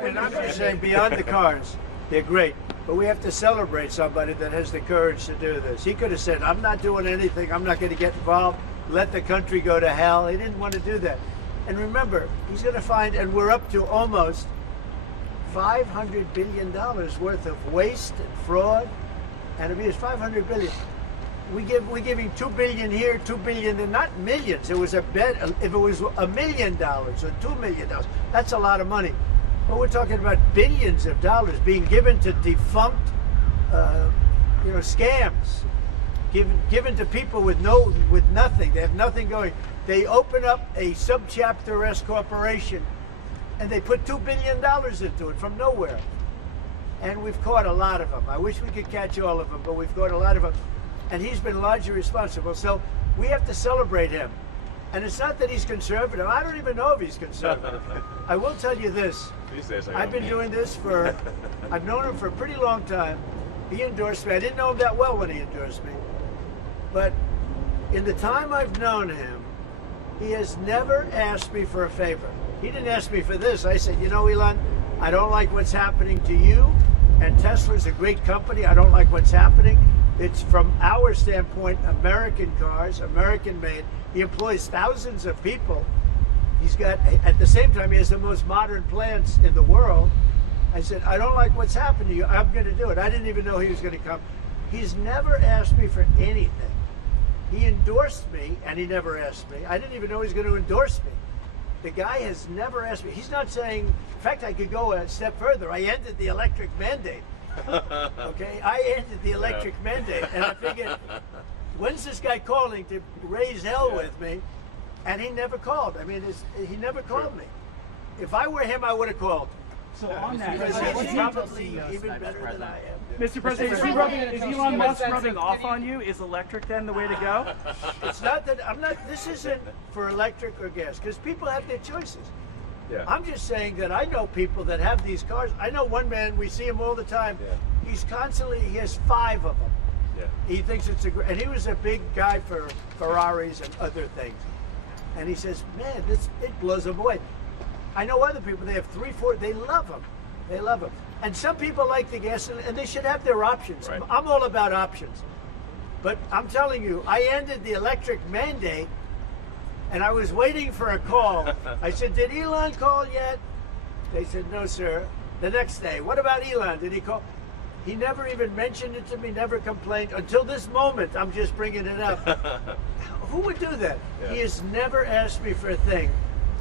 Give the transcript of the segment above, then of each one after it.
And I'm just saying, beyond the cars, they're great. But we have to celebrate somebody that has the courage to do this. He could have said, I'm not doing anything. I'm not going to get involved. Let the country go to hell. He didn't want to do that. And remember, he's going to find, and we're up to almost $500 billion worth of waste and fraud and abuse. $500 billion. We give him $2 billion here, $2 billion there, not millions. It was a bet. If it was $1 million or $2 million, that's a lot of money. But we're talking about billions of dollars being given to defunct, scams, given to people with nothing. They have nothing going. They open up a subchapter S corporation, and they put $2 billion into it from nowhere. And we've caught a lot of them. I wish we could catch all of them, but we've caught a lot of them. And he's been largely responsible. So we have to celebrate him. And it's not that he's conservative. I don't even know if he's conservative. I will tell you this. I've been doing this I've known him for a pretty long time. He endorsed me. I didn't know him that well when he endorsed me. But in the time I've known him, he has never asked me for a favor. He didn't ask me for this. I said, Elon, I don't like what's happening to you. And Tesla's a great company. I don't like what's happening. It's, from our standpoint, American cars, American made. He employs thousands of people. He's got, at the same time, he has the most modern plants in the world. I said, I don't like what's happened to you. I'm going to do it. I didn't even know he was going to come. He's never asked me for anything. He endorsed me, and he never asked me. I didn't even know he was going to endorse me. The guy has never asked me. He's not saying, in fact, I could go a step further. I ended the electric mandate. Okay, I ended the electric mandate, and I figured, when's this guy calling to raise hell with me? And he never called. I mean, he never called me. If I were him, I would have called. So on that, because he's probably even better than I am. Mr. President, is Elon Musk rubbing off on you? Is electric then the way to go? It's not that this isn't for electric or gas, because people have their choices. Yeah. I'm just saying that I know people that have these cars. I know one man, we see him all the time. Yeah. He has 5 of them. Yeah. He thinks it's and he was a big guy for Ferraris and other things. And he says, man, it blows him away. I know other people, they have 3, 4, they love them. They love them. And some people like the gas, and they should have their options. Right. I'm all about options. But I'm telling you, I ended the electric mandate, and I was waiting for a call. I said, did Elon call yet? They said, no, sir. The next day, what about Elon? Did he call? He never even mentioned it to me, never complained. Until this moment, I'm just bringing it up. Who would do that? Yeah. He has never asked me for a thing.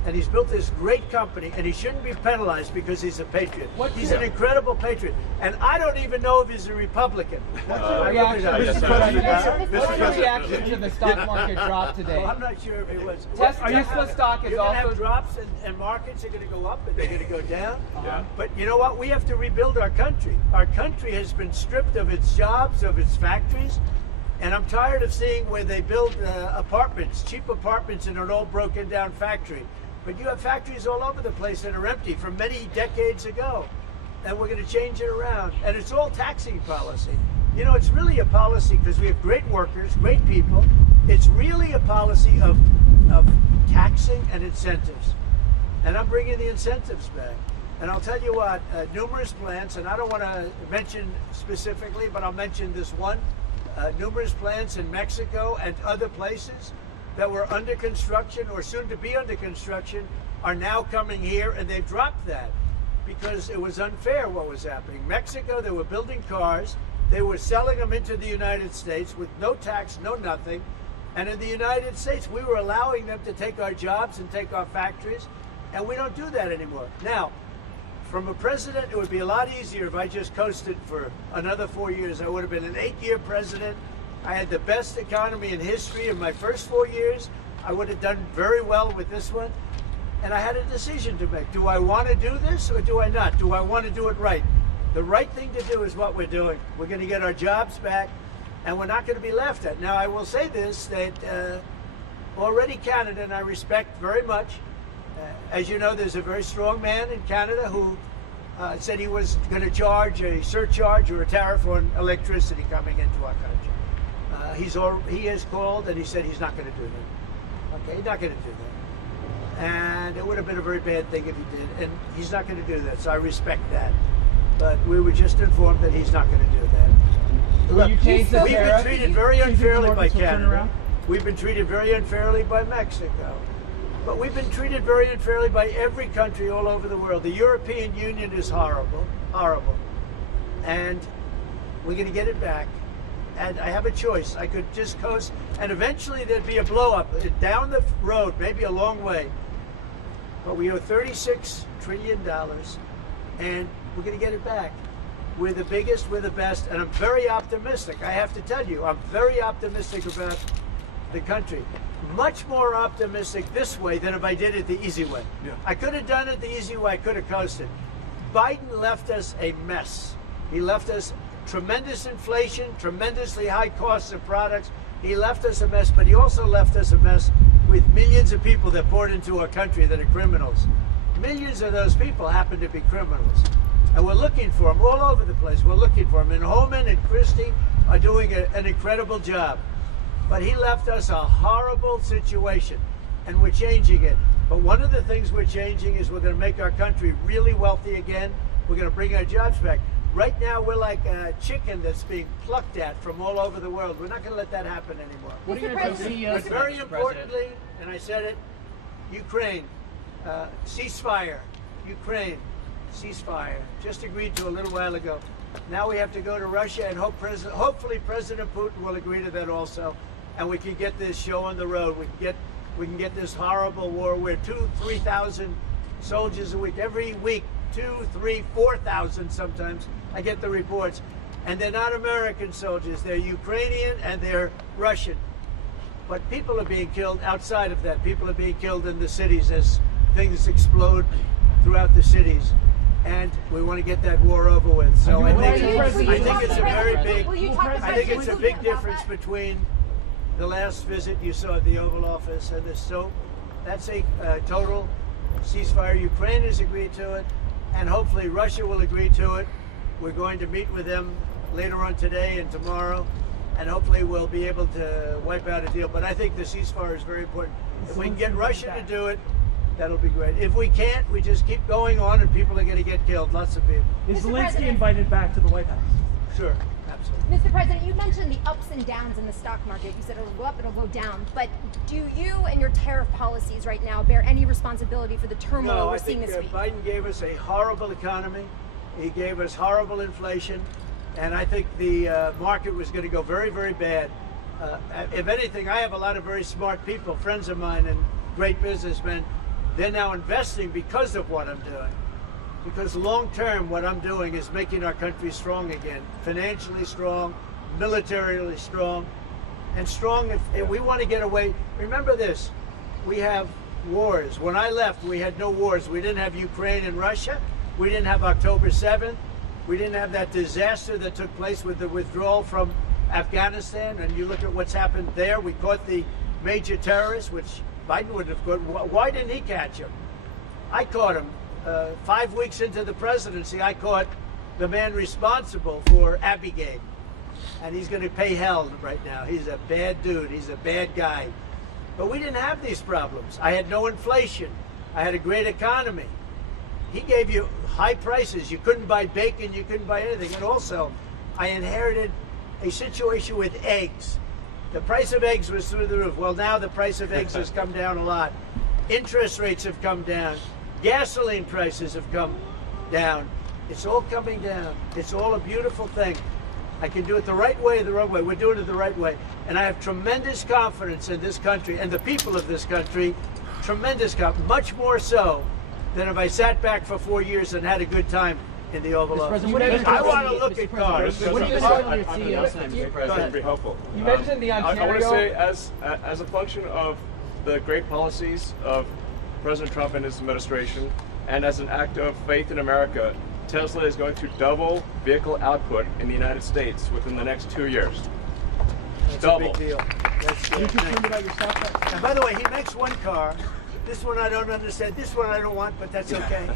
And he's built this great company, and he shouldn't be penalized because he's a patriot. He's an incredible patriot. And I don't even know if he's a Republican. What's your reaction to the stock market drop today? Well, I'm not sure if it was. Tesla stock is also... have drops, and markets are going to go up, and they're going to go down. Yeah. But you know what? We have to rebuild our country. Our country has been stripped of its jobs, of its factories. And I'm tired of seeing where they build apartments, cheap apartments in an old broken down factory. But you have factories all over the place that are empty from many decades ago. And we're going to change it around. And it's all taxing policy. You know, it's really a policy because we have great workers, great people. It's really a policy of taxing and incentives. And I'm bringing the incentives back. And I'll tell you what, numerous plants, and I don't want to mention specifically, but I'll mention this one. Numerous plants in Mexico and other places that were under construction or soon to be under construction are now coming here, and they've dropped that because it was unfair what was happening. Mexico, they were building cars, they were selling them into the United States with no tax, no nothing, and in the United States we were allowing them to take our jobs and take our factories, and we don't do that anymore. Now, from a president, it would be a lot easier if I just coasted for another 4 years. I would have been an 8-year president. I had the best economy in history in my first 4 years. I would have done very well with this one. And I had a decision to make. Do I want to do this or do I not? Do I want to do it right? The right thing to do is what we're doing. We're going to get our jobs back, and we're not going to be laughed at. Now, I will say this, that already Canada, and I respect very much, as you know, there's a very strong man in Canada who said he was going to charge a surcharge or a tariff on electricity coming into our country. He has called and he said he's not going to do that. Okay, he's not going to do and it would have been a very bad thing if he did. And he's not going to do that, so I respect that. But we were just informed that he's not going to do that. Will you change the We've been tariff? treated very unfairly by markets will turn Canada. around? We've been treated very unfairly by Mexico. But we've been treated very unfairly by every country all over the world. The European Union is horrible, horrible. And we're going to get it back. And I have a choice. I could just coast, and eventually there'd be a blow up down the road, maybe a long way. But we owe $36 trillion, and we're going to get it back. We're the biggest, we're the best, and I'm very optimistic. I have to tell you, I'm very optimistic about the country. Much more optimistic this way than if I did it the easy way. Yeah. I could have done it the easy way, I could have coasted. Biden left us a mess. He left us tremendous inflation, tremendously high costs of products. He left us a mess, but he also left us a mess with millions of people that poured into our country that are criminals. Millions of those people happen to be criminals. And we're looking for them all over the place. We're looking for them. And Holman and Christie are doing an incredible job. But he left us a horrible situation, and we're changing it. But one of the things we're changing is we're going to make our country really wealthy again. We're going to bring our jobs back. Right now, we're like a chicken that's being plucked at from all over the world. We're not going to let that happen anymore. What are you going to do? But very importantly, and I said it, Ukraine, ceasefire. Ukraine, ceasefire. Just agreed to a little while ago. Now we have to go to Russia, and hopefully President Putin will agree to that also, and we can get this show on the road. We can get this horrible war where 2,000-3,000 soldiers a week, every week, 2,000, 3,000, 4,000 sometimes. I get the reports, and they're not American soldiers. They're Ukrainian and they're Russian. But people are being killed outside of that. People are being killed in the cities as things explode throughout the cities. And we want to get that war over with. So I think it's a very big, I think it's a big difference between the last visit you saw at the Oval Office and this. So that's a total ceasefire. Ukraine has agreed to it, and hopefully Russia will agree to it. We're going to meet with them later on today and tomorrow, and hopefully we'll be able to wipe out a deal. But I think the ceasefire is very important. If we can get Russia to do it, that'll be great. If we can't, we just keep going on, and people are going to get killed. Lots of people. Is Zelensky invited back to the White House? Sure, absolutely. Mr. President, you mentioned the ups and downs in the stock market. You said it'll go up, it'll go down. But do you and your tariff policies right now bear any responsibility for the turmoil No, we're I seeing think this week? Biden gave us a horrible economy. He gave us horrible inflation, and I think the market was going to go very, very bad. If anything, I have a lot of very smart people, friends of mine, and great businessmen. They're now investing because of what I'm doing. Because long term, what I'm doing is making our country strong again, financially strong, militarily strong, and strong if we want to get away. Remember this, we have wars. When I left, we had no wars. We didn't have Ukraine and Russia. We didn't have October 7th. We didn't have that disaster that took place with the withdrawal from Afghanistan. And you look at what's happened there. We caught the major terrorists, which Biden wouldn't have caught. Why didn't he catch him? I caught him. 5 weeks into the presidency, I caught the man responsible for Abigail. And he's going to pay hell right now. He's a bad dude. He's a bad guy. But we didn't have these problems. I had no inflation. I had a great economy. He gave you high prices. You couldn't buy bacon. You couldn't buy anything. And also, I inherited a situation with eggs. The price of eggs was through the roof. Well, now the price of eggs has come down a lot. Interest rates have come down. Gasoline prices have come down. It's all coming down. It's all a beautiful thing. I can do it the right way or the wrong way. We're doing it the right way. And I have tremendous confidence in this country and the people of this country. Tremendous confidence. Much more so than if I sat back for 4 years and had a good time in the Oval Office. I want to look at cars. What are you going to do with your CEO? That would be helpful. You mentioned the Ontario. I want to say, as a function of the great policies of President Trump and his administration, and as an act of faith in America, Tesla is going to double vehicle output in the United States within the next 2 years. That's Double. a big deal. That's Are you good. concerned about your stock price? And by the way, he makes one car. This one I don't understand. This one I don't want, but that's okay.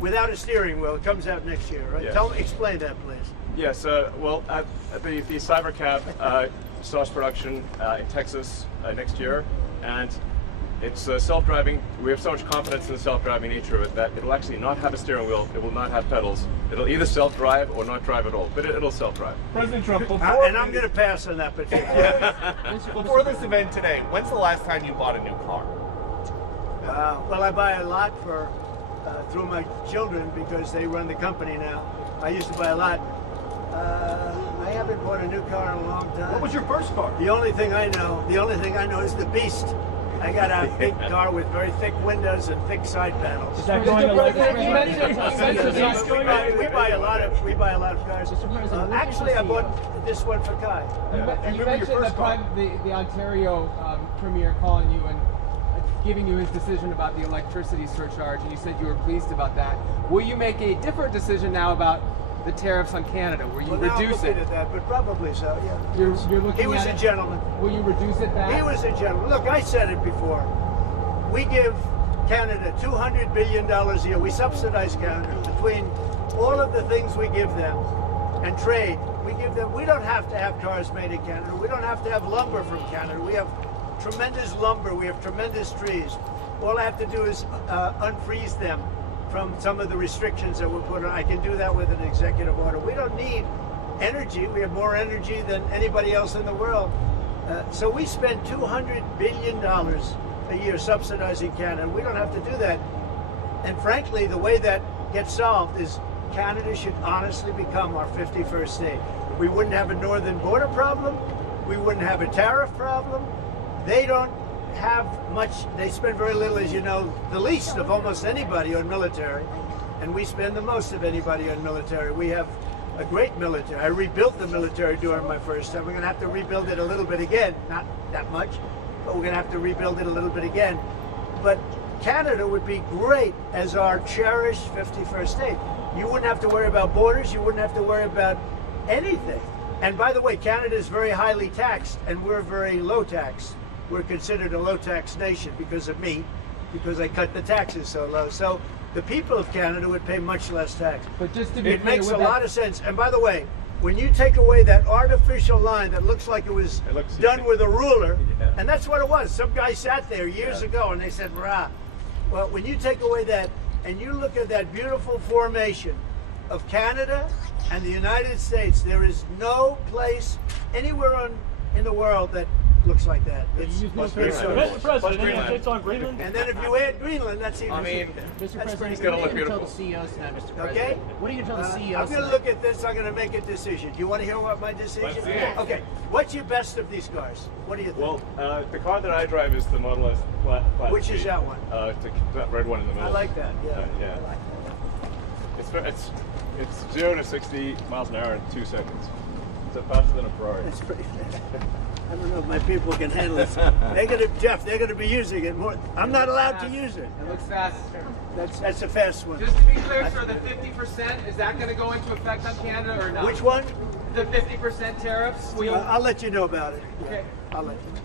Without a steering wheel, it comes out next year, right? Yes. Explain that, please. Yes, well, the Cybercab starts production in Texas next year, and It's self-driving. We have so much confidence in the self-driving nature of it that it'll actually not have a steering wheel. It will not have pedals. It'll either self-drive or not drive at all. But it'll self-drive. President Trump, And I'm going to pass on that particular. before this event today, when's the last time you bought a new car? Well, I buy a lot for through my children because they run the company now. I used to buy a lot. I haven't bought a new car in a long time. What was your first car? The only thing I know is the Beast. I got a big car with very thick windows and thick side panels. Is that going to We buy a lot of cars. Actually, I bought this one for Kai. You mentioned the Ontario Premier calling you and giving you his decision about the electricity surcharge, and you said you were pleased about that. Will you make a different decision now about the tariffs on Canada? Will you reduce it? At that, but probably so. Yeah. You're looking He was at a it. gentleman. Will you reduce it back? He was a gentleman. Look, I said it before. We give Canada $200 billion a year. We subsidize Canada between all of the things we give them and trade. We give them. We don't have to have cars made in Canada. We don't have to have lumber from Canada. We have tremendous lumber. We have tremendous trees. All I have to do is unfreeze them from some of the restrictions that were put on. I can do that with an executive order. We don't need energy. We have more energy than anybody else in the world. So we spend $200 billion a year subsidizing Canada. We don't have to do that. And frankly, the way that gets solved is Canada should honestly become our 51st state. We wouldn't have a northern border problem. We wouldn't have a tariff problem. They don't have much, they spend very little, as you know, the least of almost anybody on military, and we spend the most of anybody on military. We have a great military. I rebuilt the military during my first time. We're going to have to rebuild it a little bit again, not that much, but we're going to have to rebuild it a little bit again. But Canada would be great as our cherished 51st state. You wouldn't have to worry about borders, you wouldn't have to worry about anything. And by the way, Canada is very highly taxed, and we're very low tax. We're considered a low tax nation because of me, because I cut the taxes so low. So the people of Canada would pay much less tax. But just to be It clear, makes with a that- lot of sense. And by the way, when you take away that artificial line that looks like it was done with a ruler, and that's what it was. Some guy sat there years ago and they said, rah. Well, when you take away that and you look at that beautiful formation of Canada and the United States, there is no place anywhere in the world that looks like that. It's Mr. Plus President, any Greenland. updates on Greenland? and then if you add Greenland, that's even. I mean, that's Mr. President, pretty it's gonna good. look what are you going to tell beautiful. the CEOs tonight, Mr. President? Okay. What are you going to tell the CEOs I'm going to tonight? look at this. I'm going to make a decision. Do you want to hear what my decision Let's is? see it. Okay. What's your best of these cars? What do you think? well, the car that I drive is the Model S Class Which is C. that one? That red one in the middle. I like that. Yeah. yeah. I like It's 0 to 60 miles an hour in 2 seconds. It's faster than a Ferrari. that. It's pretty fast. I don't know if my people can handle it. They're going to, Jeff. They're going to be using it more. I'm not allowed to use it. It looks fast. That's a fast one. Just to be clear, sir, the 50%, is that going to go into effect on Canada or not? Which one? The 50% tariffs? I'll let you know about it. Yeah, Okay. I'll let you know.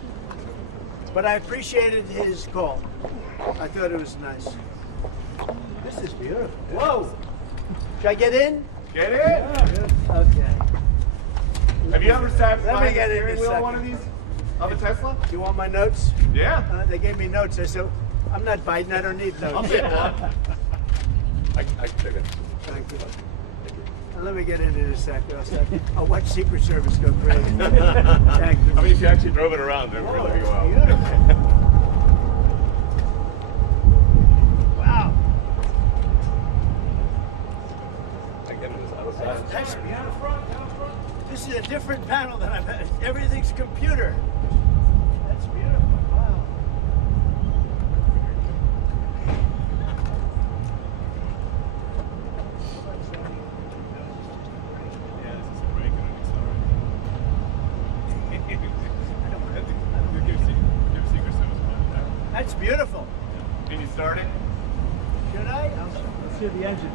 But I appreciated his call. I thought it was nice. This is beautiful. Whoa! Should I get in? Get in! Okay. Have you ever sat Let me behind get the in a steering wheel on second. one of these? Of a Tesla? Do you want my notes? Yeah. They gave me notes. I said, I'm not Biden. I don't need notes. I'll take one. I can take it. Thank you. Let me get into this sector. I'll watch Secret Service go crazy. Thank you. I mean, if you actually drove it around, it would really go out. Beautiful. Wow. I get it this other side. That's beautiful. This is a different panel than I've had. Everything's computer. That's beautiful. Wow. Yeah, this is a brake and an accelerator. Give Secret Service one. That's beautiful. Can you start it? Should I? Let's hear the engine.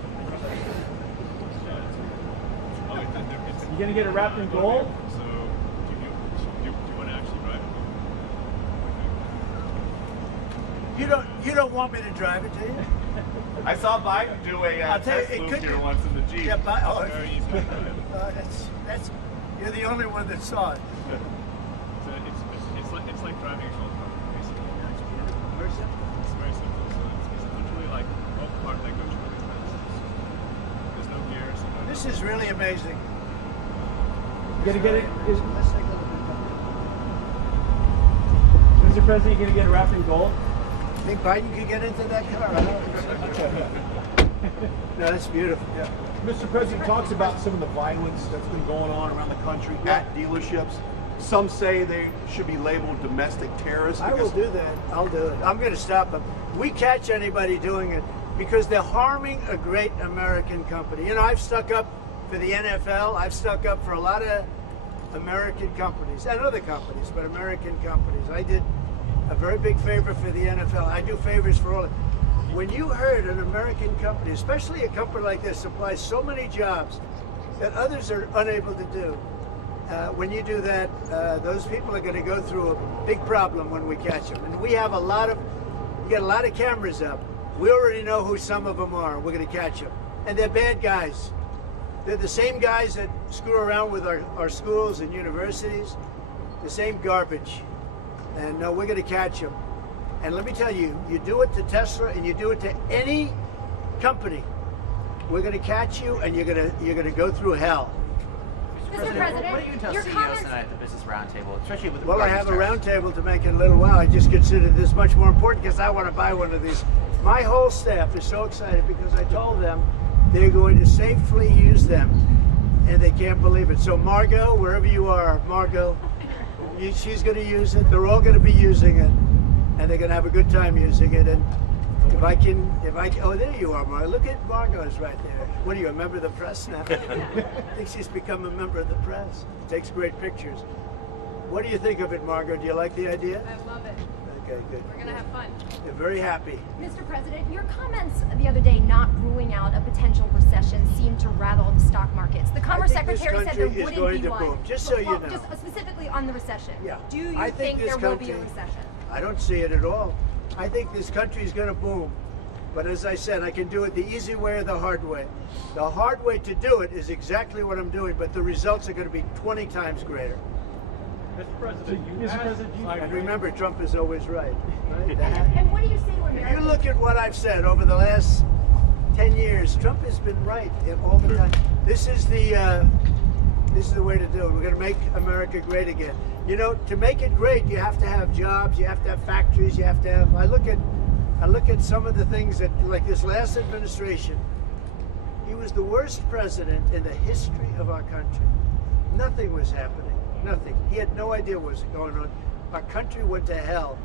Oh, it's You gonna get it wrapped in gold? So, do you want to actually drive it? You don't want me to drive it, do you? I saw Biden do a I'll tell you, test it loop could here be- once in the Jeep. Yeah, but Very easy. that's you're the only one that saw it. So it's like driving a golf cart, basically. person? It's very simple. So it's literally like both car that goes really fast. There's no gears. No This is really amazing. You gonna get it? Let's take a look at Mr. President, you gonna get it wrapped in gold? that. Think Biden could get into that car? I don't know. No, that's beautiful. Yeah. Mr. President talks about some of the violence that's been going on around the country at dealerships. Some say they should be labeled domestic terrorists. I will do that. I'll do it. I'm going to stop them. We catch anybody doing it because they're harming a great American company. You know, I've stuck up for the NFL. I've stuck up for a lot of American companies and other companies, but American companies. I did a very big favor for the NFL. I do favors for all of them. When you heard an American company, especially a company like this, supplies so many jobs that others are unable to do, when you do that, those people are going to go through a big problem when we catch them. And we have you got a lot of cameras up. We already know who some of them are. We're going to catch them. And they're bad guys. They're the same guys that screw around with our schools and universities, the same garbage. And we're going to catch them. And let me tell you, you do it to Tesla and you do it to any company, we're going to catch you and you're going to go through hell. Mr. President, what do you tell your CEOs comments. tonight at the business roundtable, especially with the Well, I regarding have a tariffs? roundtable to make in a little while. I just considered this much more important because I want to buy one of these. My whole staff is so excited because I told them they're going to safely use them, and they can't believe it. So Margot, wherever you are, Margot, she's going to use it. They're all going to be using it, and they're going to have a good time using it. And oh, there you are, Margot. Look at Margot's right there. What are you, a member of the press now? I think she's become a member of the press. Takes great pictures. What do you think of it, Margot? Do you like the idea? I love it. Okay, good. We're gonna have fun. They're very happy. Mr. President, your comments the other day not ruling out a potential recession seemed to rattle the stock markets. The Commerce I think this Secretary said there country is wouldn't going be to one. boom, just so you Well, know. Just specifically on the recession. Yeah. Do you I think think this there will be a country- recession? I don't see it at all. I think this country is going to boom. But as I said, I can do it the easy way or the hard way. The hard way to do it is exactly what I'm doing, but the results are going to be 20 times greater. Mr. President, And remember, Trump is always right. Right? And what do you say to If you Americans? look at what I've said over the last 10 years, Trump has been right all the time. This is the way to do it. We're going to make America great again. You know, to make it great, you have to have jobs, you have to have factories, you have to have. I look at some of the things that, like this last administration, he was the worst president in the history of our country. Nothing was happening. Nothing. He had no idea what was going on. Our country went to hell.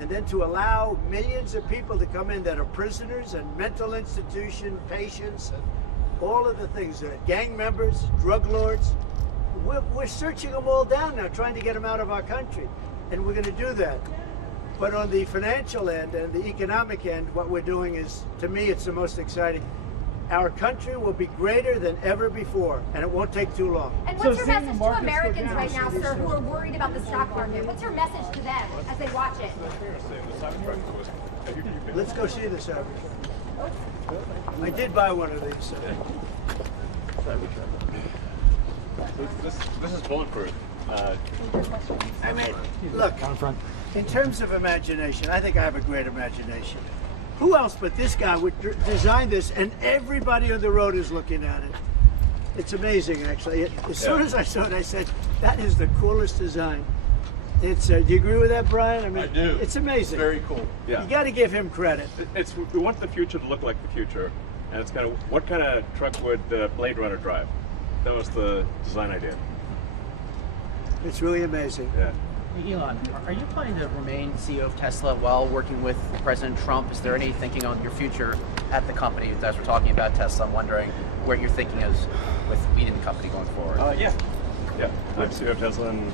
And then to allow millions of people to come in that are prisoners and mental institution patients and all of the things, gang members, drug lords, we're searching them all down now, trying to get them out of our country. And we're going to do that. But on the financial end and the economic end, what we're doing is, to me, it's the most exciting. Our country will be greater than ever before, and it won't take too long. And So what's your seeing the message to markets go Americans down, right now, sir, who are worried about the stock market? What's your message to them as they watch it? Let's go see the Cybertruck. I did buy one of these. This is bulletproof. I mean, look, in terms of imagination, I think I have a great imagination. Who else but this guy would design this, and everybody on the road is looking at it? It's amazing, actually. As soon as I saw it, I said, that is the coolest design. It's. Do you agree with that, Brian? I mean, I do. It's amazing. Very cool. Yeah. You got to give him credit. We want the future to look like the future, and it's kind of what kind of truck would Blade Runner drive? That was the design idea. It's really amazing. Yeah. Elon, are you planning to remain CEO of Tesla while working with President Trump? Is there any thinking on your future at the company? As we're talking about Tesla, I'm wondering where your thinking is with leading the company going forward. Yeah. I'm CEO of Tesla, and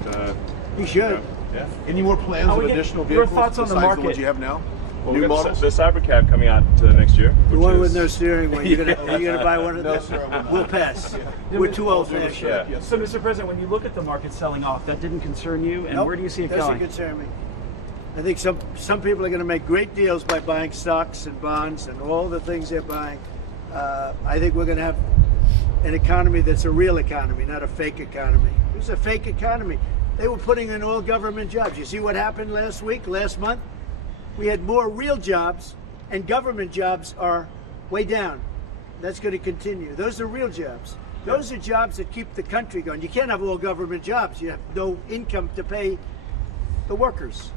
You should. yeah. Any more plans of we get additional your vehicles thoughts on the besides market? the ones you have now? Well, New we got models? the Cybercab coming out next year. The which one with is- no steering wheel. Are you gonna buy one of No, them? sir, I will not. We'll pass. We're too old fashioned. Yeah. Yes. So, Mr. President, when you look at the market selling off, that didn't concern you, and Nope, where do you see it doesn't going? concern me. I think some people are going to make great deals by buying stocks and bonds and all the things they're buying. I think we're going to have an economy that's a real economy, not a fake economy. It was a fake economy. They were putting in all government jobs. You see what happened last month? we had more real jobs, and government jobs are way down. That's going to continue. Those are real jobs. Those are jobs that keep the country going. You can't have all government jobs. You have no income to pay the workers.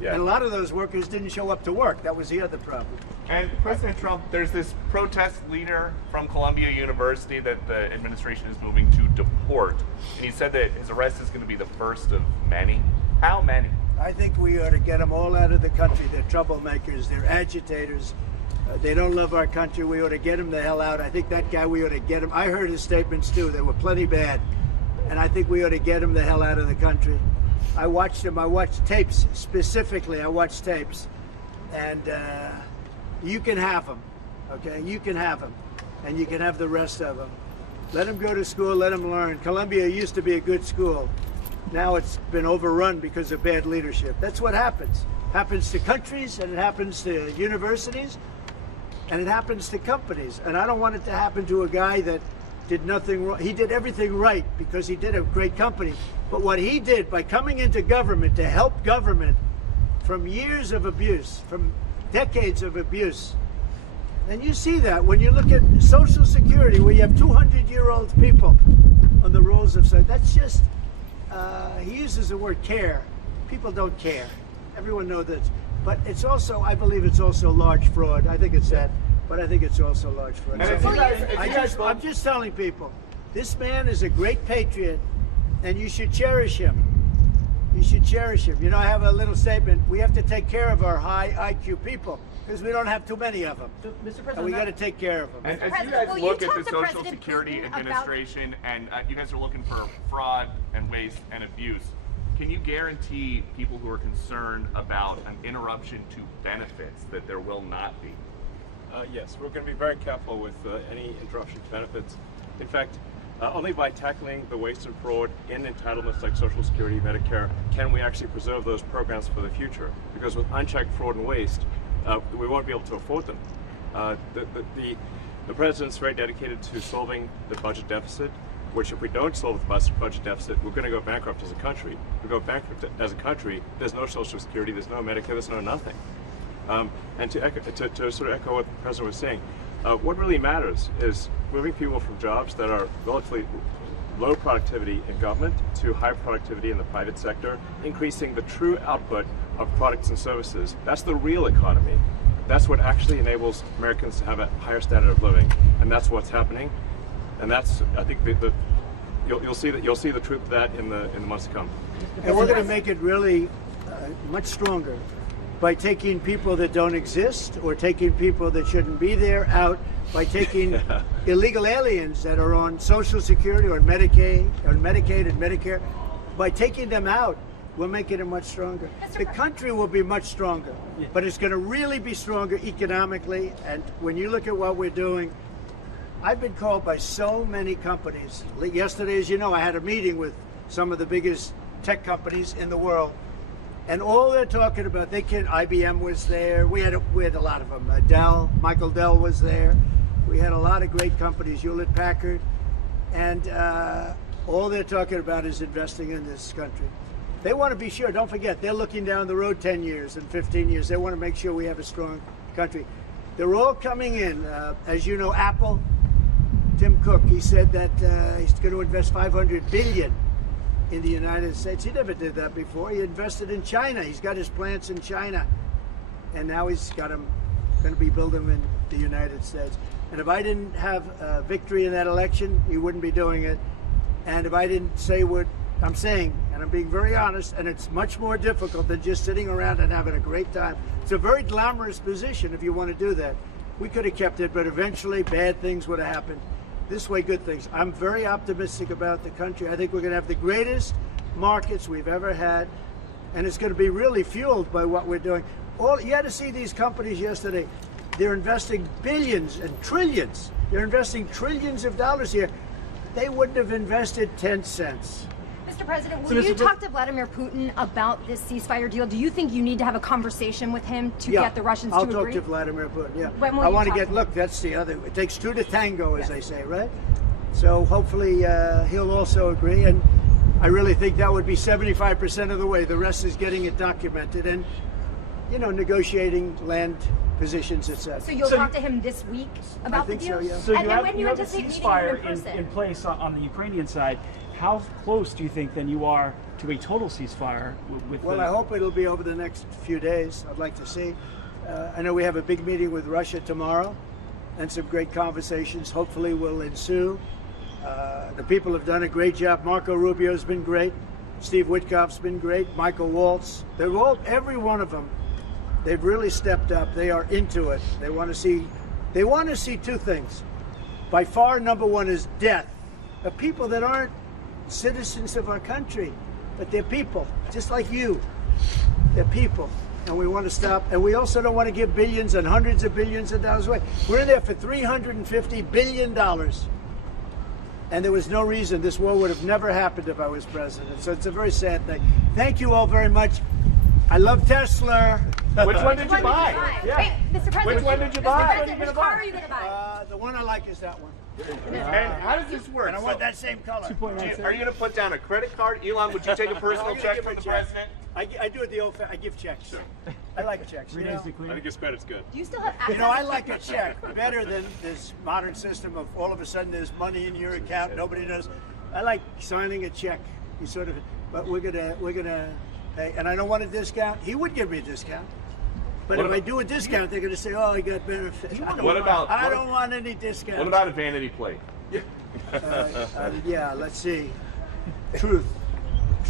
Yeah. And a lot of those workers didn't show up to work. That was the other problem. And President Trump, there's this protest leader from Columbia University that the administration is moving to deport. And he said that his arrest is going to be the first of many. How many? I think we ought to get them all out of the country. They're troublemakers. They're agitators. They don't love our country. We ought to get him the hell out. I think that guy, we ought to get him. I heard his statements too. They were plenty bad. And I think we ought to get him the hell out of the country. I watched him. I watched tapes specifically. I watched tapes. And you can have them. Okay? You can have them. And you can have the rest of them. Let them go to school. Let them learn. Columbia used to be a good school. Now it's been overrun because of bad leadership. That's what happens. Happens to countries, and it happens to universities, and it happens to companies. And I don't want it to happen to a guy that did nothing wrong. He did everything right because he did a great company. But what he did by coming into government to help government from years of abuse, from decades of abuse, and you see that when you look at Social Security, where you have 200-year-old people on the rolls of society. That's just, he uses the word care. People don't care. Everyone knows that. But it's also, I believe it's also large fraud. I think it's that, but I think it's also large fraud. And So I'm just telling people, this man is a great patriot, and you should cherish him. You should cherish him. You know, I have a little statement. We have to take care of our high IQ people because we don't have too many of them. So, Mr. President, And we got to take care of them. And as you President, guys will you look at talk the to Social President Security Putin about- Administration and you guys are looking for fraud and waste and abuse, can you guarantee people who are concerned about an interruption to benefits that there will not be? Yes, we're going to be very careful with any interruption to benefits. In fact, only by tackling the waste and fraud in entitlements like Social Security, Medicare, can we actually preserve those programs for the future. Because with unchecked fraud and waste, we won't be able to afford them. The president's very dedicated to solving the budget deficit, which if we don't solve the budget deficit, we're going to go bankrupt as a country. If we go bankrupt as a country, there's no Social Security, there's no Medicare, there's no nothing. And to sort of echo what the president was saying, what really matters is moving people from jobs that are relatively low productivity in government to high productivity in the private sector, increasing the true output of products and services. That's the real economy. That's what actually enables Americans to have a higher standard of living, and that's what's happening. And that's, I think, you'll see the truth of that in the months to come. And we're going to make it really much stronger by taking people that don't exist or taking people that shouldn't be there out, by taking illegal aliens that are on Social Security or Medicaid and Medicare. By taking them out, we're making it much stronger. The country will be much stronger, but it's going to really be stronger economically. And when you look at what we're doing, I've been called by so many companies. Yesterday, as you know, I had a meeting with some of the biggest tech companies in the world. And all they're talking about, IBM was there. We had a lot of them. Michael Dell was there. We had a lot of great companies, Hewlett Packard. And all they're talking about is investing in this country. They want to be sure, don't forget, they're looking down the road 10 years and 15 years. They want to make sure we have a strong country. They're all coming in. As you know, Apple, Tim Cook, he said that he's going to invest $500 billion in the United States. He never did that before. He invested in China. He's got his plants in China. And now he's got them, going to be building them in the United States. And if I didn't have victory in that election, he wouldn't be doing it. And if I didn't say what I'm saying, and I'm being very honest, and it's much more difficult than just sitting around and having a great time. It's a very glamorous position if you want to do that. We could have kept it, but eventually bad things would have happened. This way, good things. I'm very optimistic about the country. I think we're going to have the greatest markets we've ever had, and it's going to be really fueled by what we're doing. You had to see these companies yesterday. They're investing billions and trillions. They're investing trillions of dollars here. They wouldn't have invested 10 cents. Mr. President, will you talk to Vladimir Putin about this ceasefire deal? Do you think you need to have a conversation with him to get the Russians to agree? I'll talk to Vladimir Putin, yeah. When will I you want to talk get, to look, that's the other, it takes two to tango, as they say, right? So hopefully he'll also agree, and I really think that would be 75% of the way. The rest is getting it documented. And negotiating land positions, etc. So you'll talk to him this week about think the so, deal? yeah. So And you then have, when you you have a anticipate meeting him ceasefire in person? in place on the Ukrainian side. How close do you think then you are to a total ceasefire with Well, the... I hope it'll be over the next few days. I'd like to see. I know we have a big meeting with Russia tomorrow, and some great conversations hopefully will ensue. The people have done a great job. Marco Rubio's been great. Steve Witkoff's been great. Michael Waltz. They're all, every one of them, they've really stepped up. They are into it. They want to see two things. By far, number one is death. The people that aren't citizens of our country, but they're people, just like you. They're people, and we want to stop. And we also don't want to give billions and hundreds of billions of dollars away. We're in there for $350 billion. And there was no reason this war would have never happened if I was president. So it's a very sad thing. Thank you all very much. I love Tesla. Which one did you buy? Wait, Mr. President. Which one did you Mr. buy? President, which car are you going to buy? The one I like is that one. And how does this work? And I want that same color. Are you going to put down a credit card? Elon, would you take a personal I'm gonna check give from a the check. president? I do it the old I give checks. Sure. I like checks. You know? I think his credit's good. Do you still have access? You know, I like a check better than this modern system of all of a sudden there's money in your account, nobody knows. I like signing a check. You sort of, but we're gonna, and I don't want a discount. He would give me a discount. But if I do a discount, they're going to say, "Oh, he got benefits." I don't want any discount. What about a vanity plate? Yeah, let's see. Truth.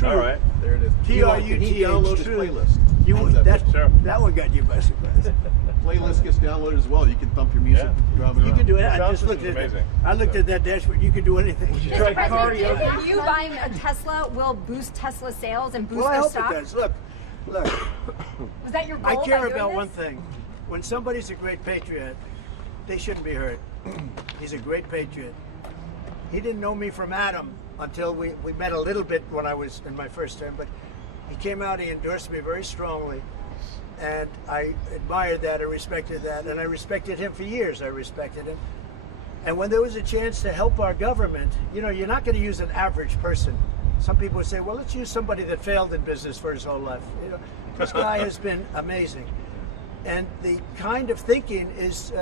All right, there it is. Download his Truth. playlist. That one got you by surprise. Playlist gets downloaded as well. You can thump your music driving You around. can do it. I Sound just looked at system's it. amazing. I looked at that dashboard. You can do anything. Mr. President, do you buying a Tesla will boost Tesla sales and boost Well, I their hope stock? it does. Look. Was that your goal I by care doing about this? one thing. When somebody's a great patriot, they shouldn't be hurt. He's a great patriot. He didn't know me from Adam until we met a little bit when I was in my first term, but he came out, he endorsed me very strongly, and I admired that, I respected that, and I respected him for years. I respected him. And when there was a chance to help our government, you're not going to use an average person. Some people would say, well, let's use somebody that failed in business for his whole life. This guy has been amazing. And the kind of thinking is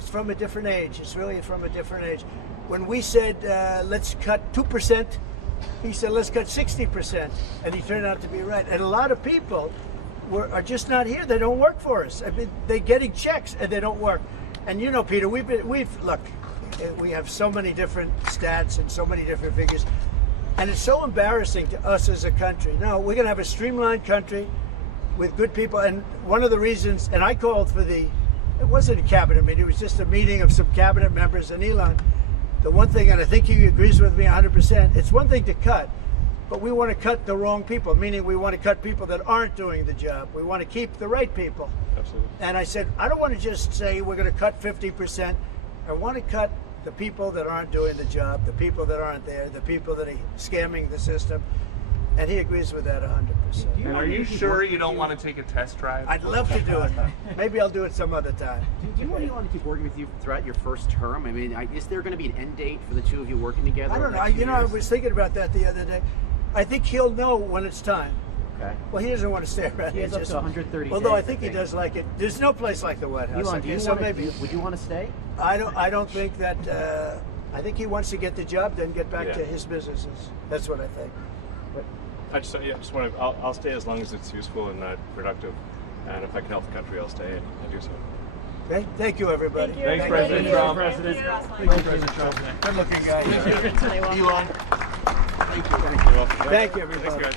from a different age. It's really from a different age. When we said, let's cut 2%, he said, let's cut 60%. And he turned out to be right. And a lot of people are just not here. They don't work for us. I mean, they're getting checks and they don't work. And Peter, look, we have so many different stats and so many different figures. And it's so embarrassing to us as a country. No, we're going to have a streamlined country with good people. And one of the reasons, and I called for it wasn't a cabinet meeting, it was just a meeting of some cabinet members and Elon. The one thing, and I think he agrees with me 100%, it's one thing to cut, but we want to cut the wrong people, meaning we want to cut people that aren't doing the job. We want to keep the right people. Absolutely. And I said, I don't want to just say we're going to cut 50%. I want to cut the people that aren't doing the job, the people that aren't there, the people that are scamming the system. And he agrees with that 100%. And are you sure you don't want to take a test drive? I'd love to do it. Maybe I'll do it some other time. Do you want Elon to keep working with you throughout your first term? I mean, is there going to be an end date for the two of you working together? I don't know. I was thinking about that the other day. I think he'll know when it's time. Okay. Well, he doesn't want to stay around. He has up to 130 Although I days, think he does like it. There's no place like the White House. Elon, do you so want maybe would you want to stay? I don't think that. I think he wants to get the job, then get back to his businesses. That's what I think. I just want to. I'll stay as long as it's useful and productive, and if I can help the country, I'll stay and do so. Okay. Thank you, everybody. Thanks, President Trump. President Trump. Good looking guy. Elon. Thank you, everybody. Thanks, guys.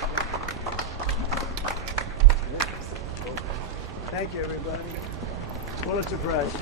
Thank you, everybody. Pulitzer Prize.